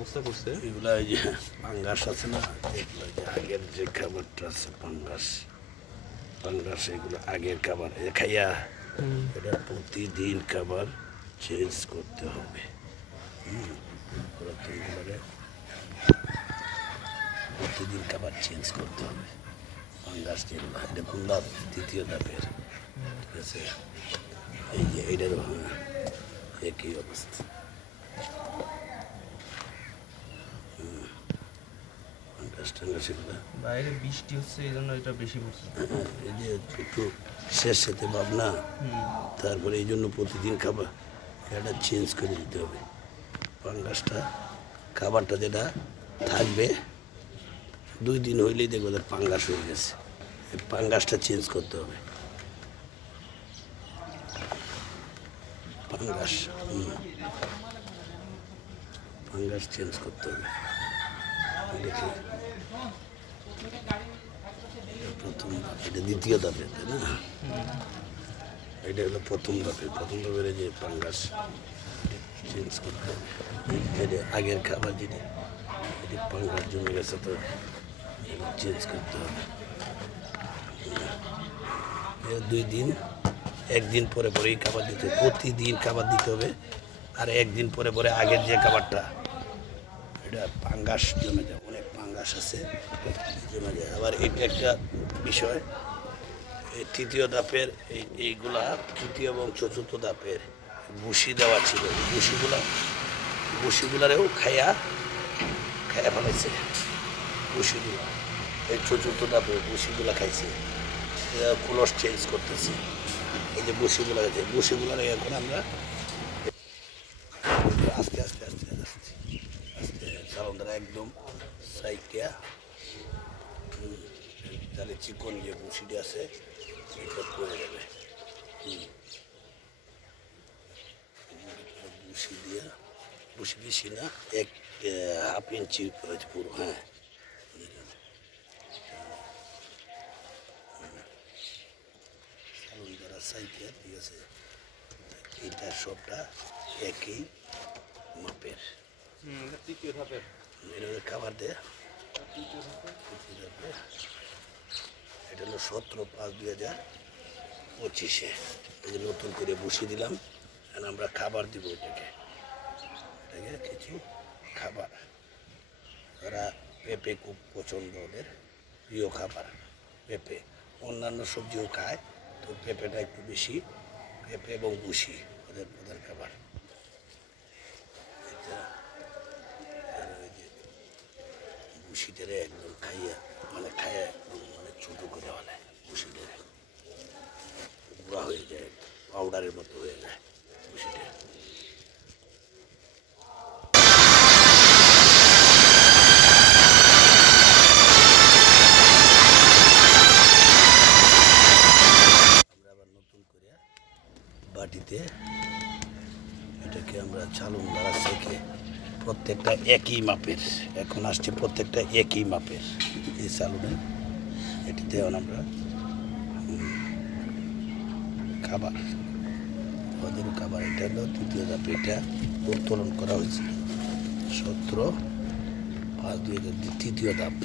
অবস্থা করছে এগুলা ওই যে পাঙ্গাস আছে না, এগুলো যে আগের যে খাবারটা আছে পাঙ্গাস পাঙ্গাস এগুলো আগের খাবার খাইয়া এটা প্রতিদিন খাবার চেঞ্জ করতে হবে। পুরাতনগুলোরে প্রতিদিন খাবার চেঞ্জ করতে হবে। পাঙ্গাস যেগুলো এটা কোন ধাপ? তৃতীয় ধাপের। ঠিক আছে, এই যে এইটারও হ্যাঁ একই অবস্থা। বাইরে বৃষ্টি হচ্ছে এই জন্য এটা বেশি পড়ছে। এই যে একটু শেষ সাথে ভাবনা, তারপরে এই জন্য প্রতিদিন খাবার এটা চেঞ্জ করে দিতে হবে। পাঙ্গাসটা খাবারটা যেটা থাকবে 2 দিন হইলেই দেখবো তার পাঙ্গাস হয়ে গেছে। এই পাঙ্গাসটা চেঞ্জ করতে হবে। পাঙ্গাস পাঙ্গাস চেঞ্জ করতে হবে। দেখি প্রথম এটা দ্বিতীয় ধাপে, তাই না? এটা হলো প্রথম ধাপে। প্রথম ধাপের যে পাঙ্গাস চেঞ্জ করতে হবে। এটা আগের খাবার যেটা এটি পাঙ্গাস জমে গেছে, তো চেঞ্জ করতে হবে। 2 দিন, 1 দিন পরে পরেই খাবার দিতে হবে। প্রতিদিন খাবার দিতে হবে। আর 1 দিন পরে পরে আগের যে খাবারটা এটা পাঙ্গাস জমে যায়, অনেক পাঙ্গাস আছে জমে যায়। আবার এটা একটা বিষয়, এই তৃতীয় ধাপের এইগুলা তৃতীয় এবং চতুর্থ ধাপের ভুসি দেওয়া ছিল। এই ভুসিগুলারেও খাইয়া ফেলাইছে ভুসিগুলা। এই চতুর্থ ধাপে ভুসিগুলা খাইছে, কুলস চেঞ্জ করতেছে। এই যে ভুসিগুলা গেছে, ভুসিগুলার এখন আমরা আস্তে আস্তে আস্তে আস্তে আস্তে চালন দ্বারা একদম সাইকিয়া তাহলে চিকন যে ভুসিটি আছে এটা পড়ে যাবে। ভুসি দিছি না, 1.5 ইঞ্চি করেছে পুরো। হ্যাঁ, চালন দ্বারা সাইকিয়া, ঠিক আছে। এটা সবটা একই মাপের। তৃতীয় ধাপের এটা খাবার দেয়। এটা হলো 17/5/2025। এই যে নতুন করে বসিয়ে দিলাম, আমরা খাবার দিব এটাকে কিছু খাবার। ওরা পেঁপে খুব পছন্দ, ওদের প্রিয় খাবার পেঁপে। অন্যান্য সবজিও খায়, তো পেঁপেটা একটু বেশি। পেঁপে এবং ভুসি ওদের প্রধান খাবার। ভুসিটারে একদম খাইয়া একদম ছোটো করে ফেলে। ভুসিটারে গুঁড়া হয়ে যায়, পাউডারের মতো হয়ে যায় ভুসিটা। আমরা আবার নতুন করে বাটিতে এটাকে আমরা চালন দ্বারা শেখে প্রত্যেকটা একই মাপের। এখন আসছে প্রত্যেকটা একই মাপের এই চালনে। এটিতে আমরা খাবার, ওদেরও খাবার। এটা হলো তৃতীয় ধাপে, এটা উত্তোলন করা হয়েছে 17/5/2023 তৃতীয় ধাপ।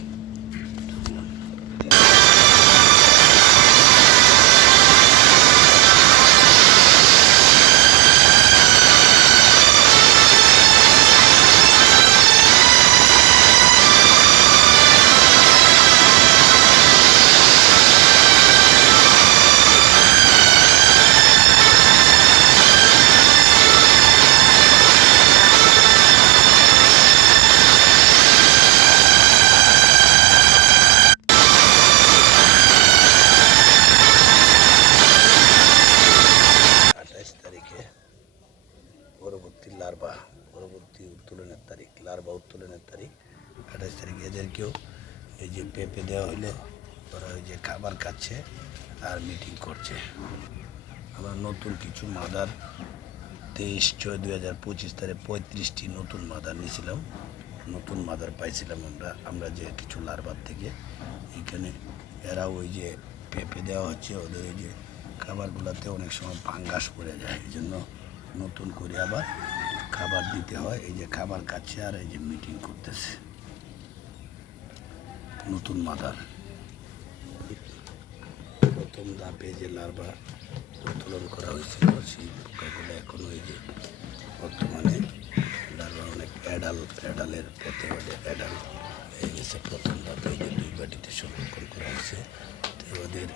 পরবর্তী উত্তোলনের তারিখ, লার্ভা উত্তোলনের তারিখ 28 তারিখ। এদেরকেও এই যে পেঁপে দেওয়া হলো, ওরা ওই যে খাবার খাচ্ছে আর মিটিং করছে। আবার নতুন কিছু মাদার 23/6/2025 তারিখে 35টি নতুন মাদার নিয়েছিলাম। নতুন মাদার পাইছিলাম আমরা যে কিছু লার্ভার থেকে। এখানে এরা ওই যে পেঁপে দেওয়া হচ্ছে, ওদের ওই যে খাবারগুলোতে অনেক সময় পাঙ্গাস পড়ে যায়, এই জন্য নতুন করে আবার খাবার দিতে হয়। এই যে খাবার খাচ্ছে আর এই যে মিটিং করতেছে নতুন মাদার। প্রথম ধাপে যে লার্ভা উত্তোলন করা হয়েছিল সেই পোকাগুলো এখন ওই যে বর্তমানে লার্ভা অনেক অ্যাডালের পথে অ্যাডাল হয়ে গেছে। প্রথম ধাপে যে 2 বাটিতে সংরক্ষণ করা হয়েছে। তো ওদের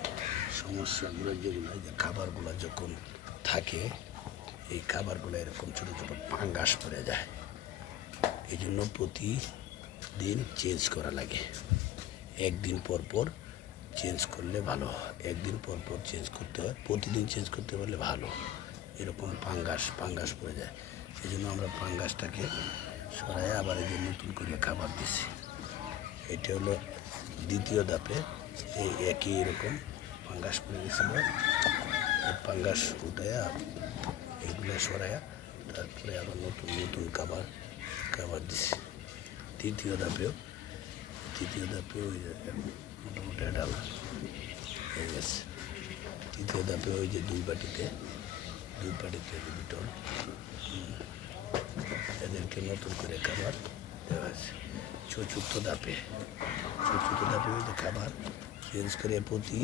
সমস্যাগুলো যেগুলো, যে খাবারগুলো যখন থাকে এই খাবারগুলো এরকম ছোটো ছোটো ফাঙ্গাস পড়ে যায়, এই জন্য প্রতিদিন চেঞ্জ করা লাগে। একদিন পর পর চেঞ্জ করলে ভালো, একদিন পর পর চেঞ্জ করতে হয়, প্রতিদিন চেঞ্জ করতে পারলে ভালো। এরকম ফাঙ্গাস পড়ে যায়, এই জন্য আমরা ফাঙ্গাসটাকে সরাই আবার এই যে নতুন করে খাবার দিছি। এটা হলো দ্বিতীয় ধাপে। এই একই এরকম ফাঙ্গাস পড়ে গেছিল, ফাঙ্গাস উঠায়া এগুলো সরাইয়া তারপরে আবার নতুন নতুন খাবার দিছি। তৃতীয় ধাপেও ওই যে মোটামুটি ডাল হয়ে গেছে। তৃতীয় ধাপে ওই যে 2 বাটিতে বিটল এদেরকে নতুন করে খাবার দেওয়া হয়েছে। চতুর্থ ধাপে ওই যে খাবার চেঞ্জ করে প্রতি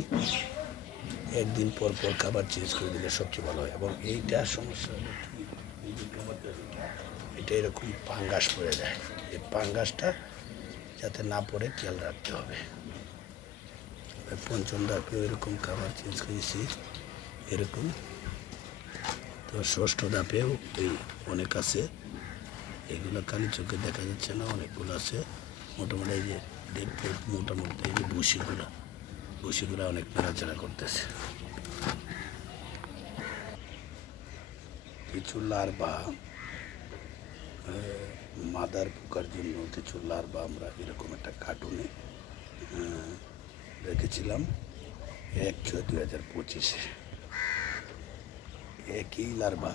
একদিন পর পর খাবার চেঞ্জ করে দিলে সবচেয়ে ভালো হয়। এবং এইটা সমস্যা হলো এটা এরকম ফাঙ্গাস পড়ে যায়, এই ফাঙ্গাসটা যাতে না পড়ে খেয়াল রাখতে হবে। পঞ্চম ধাপেও এরকম খাবার চেঞ্জ করেছি এরকম। তো ষষ্ঠ ধাপেও এই অনেক আছে, এগুলো খালি চোখে দেখা যাচ্ছে না, অনেকগুলো আছে। মোটামুটি এই যে মোটামুটি এই যে ভুসিগুলো অনেক নাড়াচাড়া করতেছে। কিছু লার্ভা মাদার পোকার জন্য কিছু লার্ভা আমরা এরকম একটা কার্টুনে রেখেছিলাম 1/6/2025। একই লার্ভা